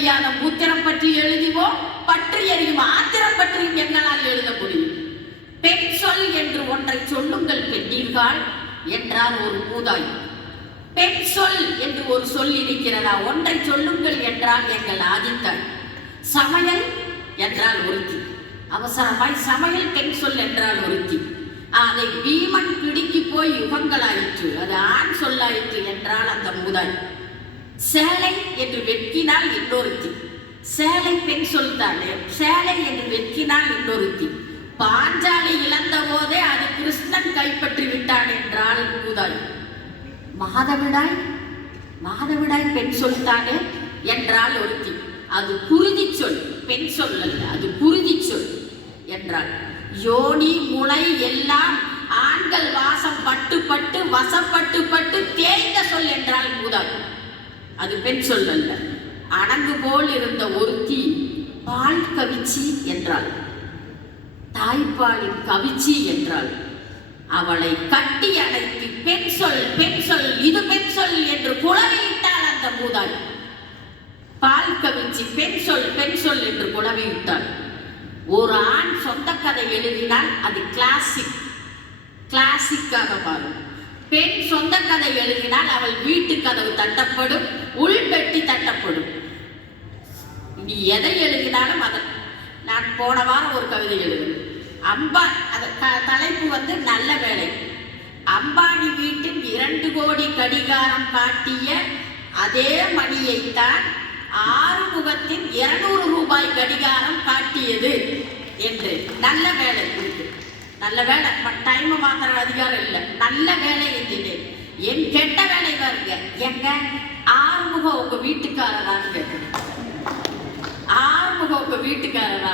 முடியாத மூத்திரம் பற்றி எழுதுவோம், பற்றி எறியும் ஆத்திரம் பற்றியும் எங்களால் எழுத முடியும். பெண் சொல் என்று ஒன்றை சொல்லுங்கள் பெண்ணீர்கள் என்றார் ஒரு மூதாய். பெண் சொல் என்று ஒரு சொல் இருக்கிறதா? ஒன்றை சொல்லுங்கள் என்றால் எங்கள் ஆதித்தாய். சமையல் என்றால் ஒருத்தி, அவசரமாய் சமையல் பெண் சொல் என்றால் ஒருத்தி. அதை பீமன் பிடிக்கி போய் யுகங்களாயிற்று, அது ஆண் சொல்லாயிற்று என்றால் அந்த மூதாய். சேலை என்று வெட்கினால் இன்னொருத்தி, சேலை பெண் சொல்தானே, சேலை என்று வெட்கினால் இன்னொருத்தி. பாஞ்சாலை இழந்த போதே அது கிருஷ்ணன் கைப்பற்றி விட்டான் என்றால் மூதாய். மாதவிடாய், மாதவிடாய் பெண் சொல்தானே என்றால் ஒருத்தி, அது குருதி சொல், பெண் சொல் அல்ல, அது குருதி சொல் என்றால். யோனி முளை எல்லாம் ஆண்கள் வாசம் பட்டு பட்டு வசப்பட்டு பட்டு தேய்ந்த சொல் என்றால் மூதாய், அது பெண் சொல் அல்ல. அணங்கு போல் இருந்த ஒருத்தி பால் கவிச்சி என்றாள், தாய்ப்பாலின் கவிச்சி என்றாள். அவளை கட்டி அணைத்து பெண் சொல், பெண் சொல், இது பெண் சொல் என்று குழவையிட்டாள் அந்த மூதாய். பால் கவிச்சி பெண் சொல், பெண் சொல் என்று குழவையிட்டாள். ஒரு ஆண் சொந்த கதை எழுதினால் அது கிளாசிக், கிளாசிக்காக மாறும். பெண் சொந்த கதை எழுதினால் அவள் வீட்டு கதவு தட்டப்படும், உள்பெட்டி தட்டப்படும். நீ எதை எழுதினாலும் அதை. நான் போன வாரம் ஒரு கவிதை எழுதினேன். தலைப்பு வந்து நல்ல வேலை. அம்பானி வீட்டில் 2 கோடி கடிகாரம் காட்டிய அதே மணியைத்தான் ஆறுமுகத்தின் 200 ரூபாய் கடிகாரம் காட்டியது என்று. நல்ல வேலை இருக்கு, நல்ல வேலை. டைம் மாத்திர அதிகாரம் இல்லை, நல்ல வேலை என்றேன். என் கெட்ட வேலை பாருங்க, எங்க ஆறுமுகம் உங்க வீட்டுக்காரரான்னு கேட்குறேன். ஆறுமுகம் உங்க வீட்டுக்காரரா?